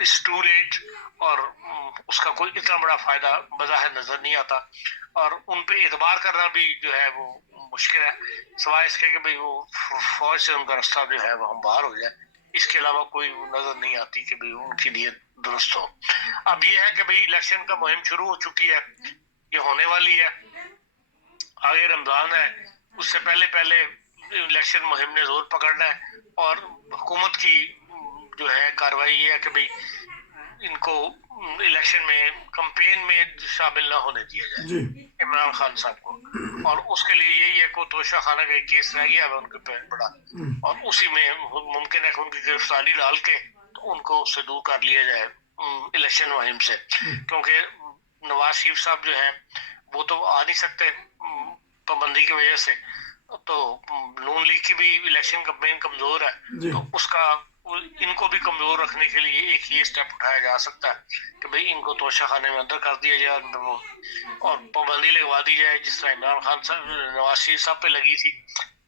It's to late, اور اس کا کوئی اتنا بڑا فائدہ بظاہر نظر نہیں آتا، اور ان پہ اعتبار کرنا بھی جو ہے وہ مشکل ہے، سوائے اس کے کہ بھئی وہ فوج سے ان کا راستہ جو ہے وہ ہم باہر ہو جائے، اس کے علاوہ کوئی نظر نہیں آتی کہ بھئی ان کی نیت درست ہو۔ اب یہ ہے کہ بھئی الیکشن کا مہم شروع ہو چکی ہے، یہ ہونے والی ہے، آگے رمضان ہے، اس سے پہلے الیکشن مہم نے زور پکڑنا ہے، اور حکومت کی جو ہے کارروائی یہ ہے کہ بھئی ان کو الیکشن میں کمپین میں شامل نہ ہونے دیا جائے جی عمران خان صاحب کو، اور اس کے لیے یہی ہے کہ توشہ خانہ کا ایک کیس رہ گیا ہے ان کے پہ بڑا، اور اسی میں ممکن ہے کہ ان کی گرفتاری ڈال کے تو ان کو اس سے دور کر لیا جائے الیکشن مہم سے، کیونکہ نواز شریف صاحب جو ہے وہ تو آ نہیں سکتے پابندی کی وجہ سے، تو نون لیگ کی بھی الیکشن کمپین کمزور ہے، تو اس کا ان کو بھی کمزور رکھنے کے لیے ایک یہ اسٹیپ اٹھایا جا سکتا ہے کہ بھئی ان کو توشہ خانے میں اندر کر دیا جائے اور پابندی لگوا دی جائے، جس طرح عمران خان صاحب نواز شریف صاحب پہ لگی تھی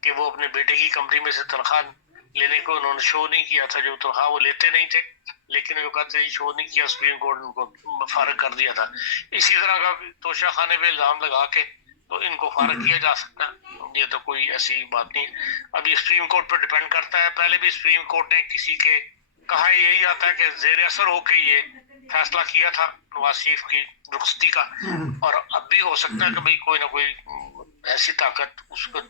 کہ وہ اپنے بیٹے کی کمپنی میں سے تنخواہ لینے کو انہوں نے شو نہیں کیا تھا، جو تنخواہ وہ لیتے نہیں تھے لیکن وہ کہتے شو نہیں کیا، سپریم کورٹ ان کو فارغ کر دیا تھا، اسی طرح کا توشہ خانے پہ الزام لگا کے تو ان کو فارغ کیا جا سکتا ہے، یہ تو کوئی ایسی بات نہیں۔ اب یہ سپریم کورٹ پر ڈیپینڈ کرتا ہے، پہلے بھی سپریم کورٹ نے کسی کے کہا یہی آتا ہے کہ زیر اثر ہو کے یہ فیصلہ کیا تھا نواز شریف کی رخصتی کا، اور اب بھی ہو سکتا ہے کہ بھئی کوئی نہ کوئی ایسی طاقت اس کو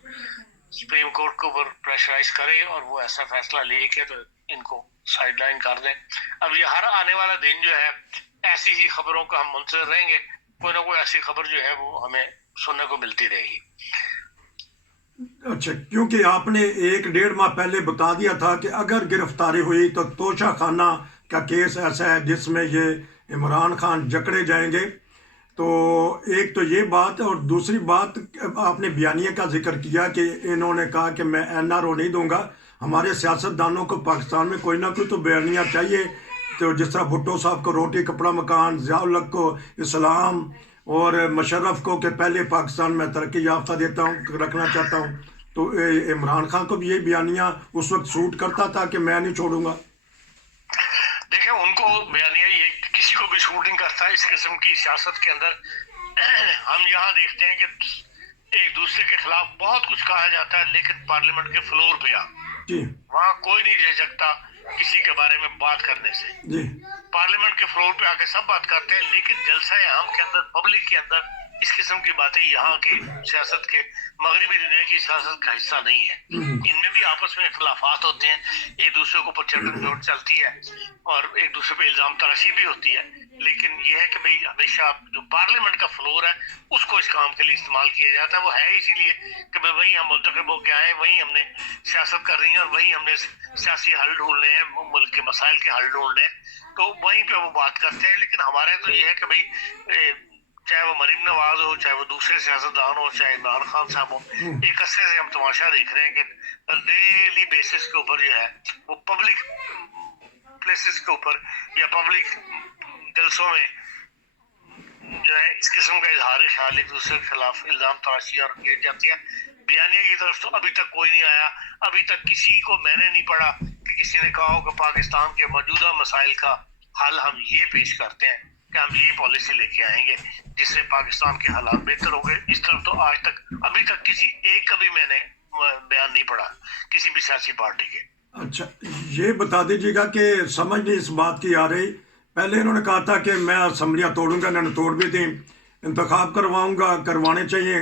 سپریم کورٹ کے اوپر پریشرائز کرے اور وہ ایسا فیصلہ لے کے تو ان کو سائڈ لائن کر دیں۔ اب یہ ہر آنے والا دن جو ہے ایسی ہی خبروں کا ہم منتظر رہیں گے، کوئی نہ کوئی ایسی خبر جو ہے وہ ہمیں سننے کو ملتی رہے گی۔ اچھا، کیونکہ آپ نے 1-1.5 ماہ پہلے بتا دیا تھا کہ اگر گرفتاری ہوئی تو توشہ خانہ کا کیس ایسا ہے جس میں یہ عمران خان جکڑے جائیں گے، تو ایک تو یہ بات، اور دوسری بات آپ نے بیانیے کا ذکر کیا کہ انہوں نے کہا کہ میں NRO نہیں دوں گا، ہمارے سیاستدانوں کو پاکستان میں کوئی نہ کوئی تو بیانیہ چاہیے، تو جس طرح بھٹو صاحب کو روٹی کپڑا مکان، ضیاء الحق کو اسلام، اور مشرف کو کہ پہلے پاکستان میں ترقی یافتہ رکھنا چاہتا ہوں، تو عمران خان کو بھی یہ بیانیہ اس وقت سوٹ کرتا تھا کہ میں نہیں چھوڑوں گا۔ دیکھیں ان کو بیانیہ یہ کسی کو بھی سوٹ نہیں کرتا اس قسم کی سیاست کے اندر۔ ہم یہاں دیکھتے ہیں کہ ایک دوسرے کے خلاف بہت کچھ کہا جاتا ہے، لیکن پارلیمنٹ کے فلور پہ جی وہاں کوئی نہیں جھجکتا کسی کے بارے میں بات کرنے سے۔ جی پارلیمنٹ کے فلور پہ آ کے سب بات کرتے ہیں، لیکن جلسہ عام کے اندر، پبلک کے اندر اس قسم کی باتیں یہاں کی سیاست کے، مغربی دنیا کی سیاست کا حصہ نہیں ہے۔ ان میں بھی آپس میں اختلافات ہوتے ہیں، ایک دوسرے کو اوپر چٹن جوٹ چلتی ہے اور ایک دوسرے پہ الزام تراشی بھی ہوتی ہے، لیکن یہ ہے کہ بھئی ہمیشہ جو پارلیمنٹ کا فلور ہے اس کو اس کام کے لیے استعمال کیا جاتا ہے۔ وہ ہے اسی لیے کہ بھئی وہیں ہم منتخب ہو کے آئے، وہیں ہم نے سیاست کرنی ہے، اور وہیں ہم نے سیاسی حل ڈھونڈنے ہیں، ملک کے مسائل کے حل ڈھونڈنے ہیں، تو وہیں پہ وہ بات کرتے ہیں۔ لیکن ہمارے تو یہ ہے کہ بھئی چاہے وہ مریم نواز ہو، چاہے وہ دوسرے سیاستدان ہو، چاہے عمران خان صاحب ہو، ایک عرصے سے ہم تماشا دیکھ رہے ہیں کہ ڈیلی بیسس کے اوپر جو ہے وہ پبلک پلیسز کے اوپر یا پبلک جلسوں میں جو ہے اس قسم کا اظہار خیال ایک دوسرے کے خلاف الزام تراشی اور کیے جاتی ہے۔ بیانیہ کی طرف تو ابھی تک کوئی نہیں آیا، ابھی تک کسی کو میں نے نہیں پڑھا کہ کسی نے کہا ہو کہ پاکستان کے موجودہ مسائل کا حل ہم یہ پیش کرتے ہیں کہ ہم یہ پالیسی لے کے آئیں گے جس سے پاکستان کے حالات بہتر ہوں گے۔ اس طرف تو آج تک ابھی تک کسی ایک کا بھی میں نے بیان نہیں پڑھا کسی بھی سیاسی پارٹی کے۔ اچھا، یہ بتا دیجیے گا کہ سمجھ نہیں اس بات کی آ رہی، پہلے انہوں نے کہا تھا کہ میں اسمبلیاں توڑوں گا، انہوں نے توڑ بھی دیں، انتخاب کرواؤں گا، کروانے چاہیے،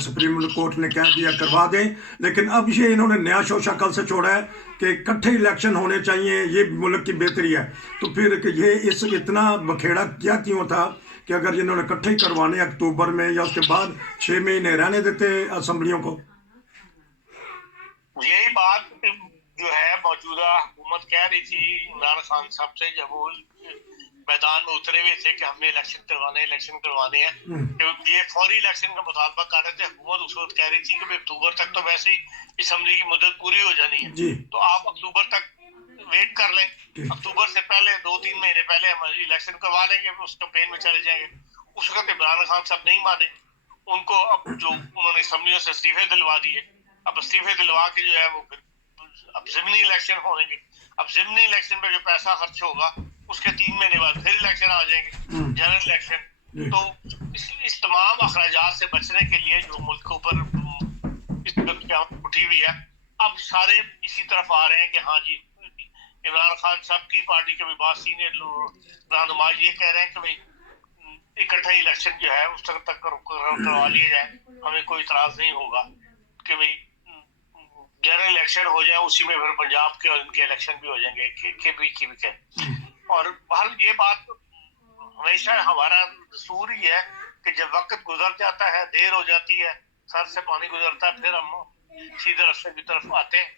سپریم کورٹ نے کہہ دیا کروا دیں، لیکن اب یہ انہوں نے نیا شوشہ کل سے چھوڑا ہے کہ اکٹھے الیکشن ہونے چاہیے، یہ ملک کی بہتری ہے، تو پھر یہ اس اتنا بکھیڑا کیا کیوں تھا کہ اگر انہوں نے اکٹھے ہی کروانے اکتوبر میں یا اس کے بعد 6 مہینے رہنے دیتے اسمبلیوں کو؟ یہی بات جو ہے موجودہ حکومت کہہ رہی تھی عمران خان صاحب سے جب وہ میدان میں اترے ہوئے تھے کہ ہم نے الیکشن کروانے ہیں، کہ یہ فوری الیکشن کا مطالبہ کر رہے تھے۔ حکومت اس وقت کہہ رہی تھی کہ اکتوبر تک تو ویسے ہی اسمبلی کی مدت پوری ہو جانی ہے، تو آپ اکتوبر تک ویٹ کر لیں، اکتوبر سے پہلے 2-3 مہینے پہلے ہم الیکشن کروا لیں گے، اس کمپین میں چلے جائیں گے۔ اس وقت عمران خان صاحب نہیں مانے، ان کو اب جو انہوں نے اسمبلیوں سے استعفے دلوا دیے، اب استعفے دلوا کے جو ہے وہ اب ضمنی الیکشن ہوں گے۔ اب ضمنی الیکشن پہ جو پیسہ خرچ ہوگا اس کے 3 مہینے بعد پھر الیکشن آ جائیں گے، جنرل الیکشن. تو اس تمام اخراجات سے بچنے کے لیے جو ملک کے اوپر اس وقت اٹھی ہوئی ہے، اب سارے اسی طرف آ رہے ہیں کہ ہاں جی عمران خان صاحب کی پارٹی کے بھی بہت سینئر رہنما یہ کہہ رہے ہیں کہ بھائی اکٹھا الیکشن جو ہے اس تک کروا لیا جائے، ہمیں کوئی اعتراض نہیں ہوگا کہ بھائی جنرل الیکشن ہو جائے، اسی میں پھر پنجاب کے اور ان کے الیکشن بھی ہو جائیں گے کے پی کی بھی. اور بہرحال یہ بات ہمیشہ ہمارا دستور ہی ہے کہ جب وقت گزر جاتا ہے، دیر ہو جاتی ہے، سر سے پانی گزرتا ہے، پھر ہم سیدھے راستے کی طرف آتے ہیں.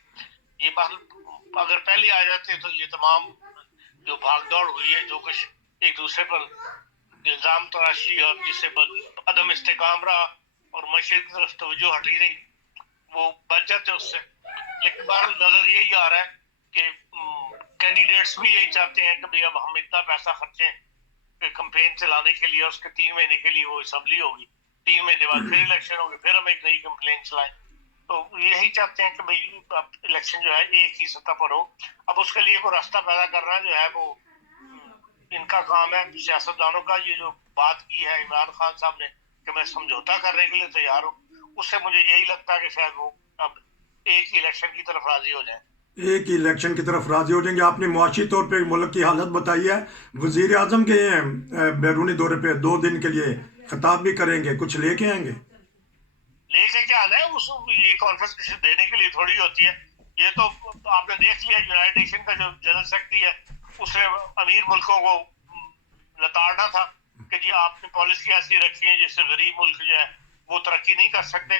یہ بات اگر پہلے آ جاتے تو یہ تمام جو بھاگ دوڑ ہوئی ہے، جو کچھ ایک دوسرے پر الزام تراشی اور جس سے عدم استحکام رہا اور معیشت کی طرف توجہ ہٹی رہی، وہ بچ جاتے اس سے. لیکن بہرحال نظر یہی آ رہا ہے کہ کینڈیڈیٹس بھی یہی چاہتے ہیں کہ بھئی اب ہم اتنا پیسہ خرچیں کہ کمپین چلانے کے لیے، اس کے 3 مہینے کے لیے وہ اسمبلی ہوگی، 3 مہینے بعد پھر الیکشن ہوگی، پھر ہم ایک نئی کمپلین چلائیں. تو یہی چاہتے ہیں کہ بھئی اب الیکشن جو ہے ایک ہی سطح پر ہو. اب اس کے لیے کوئی راستہ پیدا کرنا جو ہے وہ ان کا کام ہے، سیاستدانوں کا. یہ جو بات کی ہے عمران خان صاحب نے کہ میں سمجھوتا کرنے کے لیے تیار ہوں، اس سے مجھے یہی لگتا ہے کہ شاید وہ اب ایک ہی الیکشن کی طرف راضی ہو جائیں. ایک ہی الیکشن کی طرف راضی ہو جائیں گے. آپ نے معاشی طور پہ ملک کی حالت بتائی ہے. وزیر اعظم کے بیرونی دورے پہ 2 دن کے لیے خطاب بھی کریں گے، کچھ لے کے آئیں گے؟ لے کے کیا آنا ہے؟ یہ کانفرنس کسی دینے کے لیے تھوڑی ہوتی ہے. یہ تو آپ نے دیکھ لیا یونائٹڈ نیشن کا جو جنرل سیکرٹری ہے، اس نے امیر ملکوں کو لتاڑنا تھا کہ جی آپ نے پالیسی ایسی رکھی ہے جس سے غریب ملک جو ہے وہ ترقی نہیں کر سکتے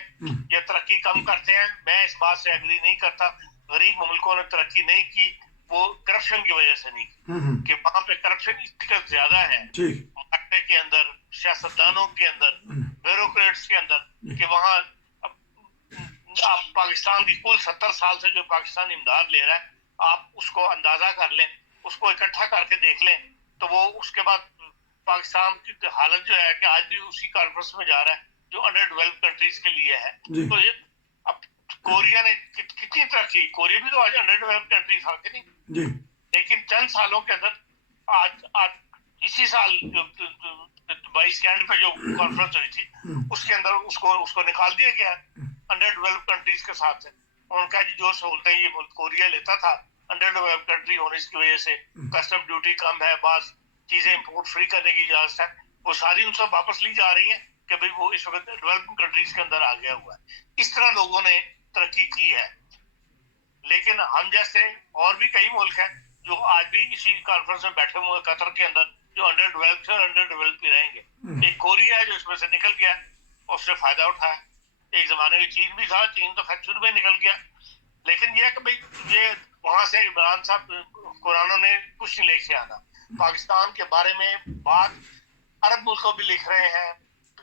یا ترقی کم کرتے ہیں. میں اس بات سے ایگری نہیں کرتا. غریب ملکوں نے ترقی نہیں کی، وہ کرپشن کی وجہ سے نہیں کی، کہ وہاں پہ کرپشن اتنا زیادہ ہے معاشرے کے اندر، سیاستدانوں کے اندر، بیوروکریٹس کے اندر، کہ وہاں آپ پاکستان کی کل 70 سال سے جو پاکستان امداد لے رہا ہے، آپ اس کو اندازہ کر لیں، اس کو اکٹھا کر کے دیکھ لیں، تو وہ اس کے بعد پاکستان کی حالت جو ہے کہ آج بھی اسی کانفرنس میں جا رہا ہے جو انڈر ڈیولپ کنٹریز کے لیے ہے. تو یہ اب کوریا نے کتنی ترقی، کوریا بھی تو آج انڈر ڈیولپ کنٹری تھا کہ نہیں، لیکن چند سالوں کے اندر آج اسی سال 22 کے اینڈ پہ جو کانفرنس ہوئی تھی اس کے اندر اس کو نکال دیا گیا انڈر ڈیولپ کنٹریز کے ساتھ سے. ان کا جو سہولتیں یہ ملک کوریا لیتا تھا انڈر ڈیولپ کنٹری ہونے کی وجہ سے، کسٹم ڈیوٹی کم ہے، بعض چیزیں امپورٹ فری کرنے کی اجازت ہے، وہ ساری ان سے واپس لی جا رہی ہیں کہ بھئی وہ اس وقت ڈیولپنگ کنٹریز کے اندر آ گیا ہوا ہے. اس طرح لوگوں نے ترقی کی ہے. لیکن ہم جیسے اور بھی کئی ملک ہیں جو آج بھی اسی کانفرنس میں بیٹھے ہوئے قطر کے اندر، جو انڈر ڈیولپ تھے اور انڈر ڈیولپ بھی رہیں گے. ایک کوریا ہے جو اس میں سے نکل گیا اور اس نے فائدہ اٹھایا. ایک زمانے میں چین بھی تھا، چین تو خیر شروع میں نکل گیا. لیکن یہ کہ بھئی یہ وہاں سے عمران صاحب قرآن نے کچھ نہیں لے کے آنا. پاکستان کے بارے میں بات عرب ملکوں بھی لکھ رہے ہیں،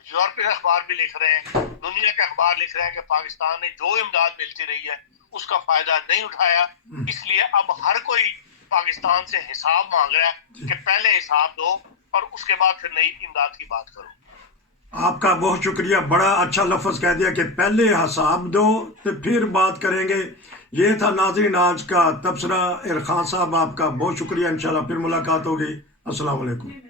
یورپین اخبار بھی لکھ رہے ہیں، دنیا کے اخبار لکھ رہے ہیں کہ پاکستان نے جو امداد ملتی رہی ہے اس کا فائدہ نہیں اٹھایا. اس لیے اب ہر کوئی پاکستان سے حساب مانگ رہا ہے کہ پہلے حساب دو اور اس کے بعد پھر نئی امداد کی بات کرو. آپ کا بہت شکریہ. بڑا اچھا لفظ کہہ دیا کہ پہلے حساب دو تو پھر بات کریں گے. یہ تھا ناظرین آج کا تبصرہ. خان صاحب آپ کا بہت شکریہ. انشاءاللہ پھر ملاقات ہوگی. السلام علیکم.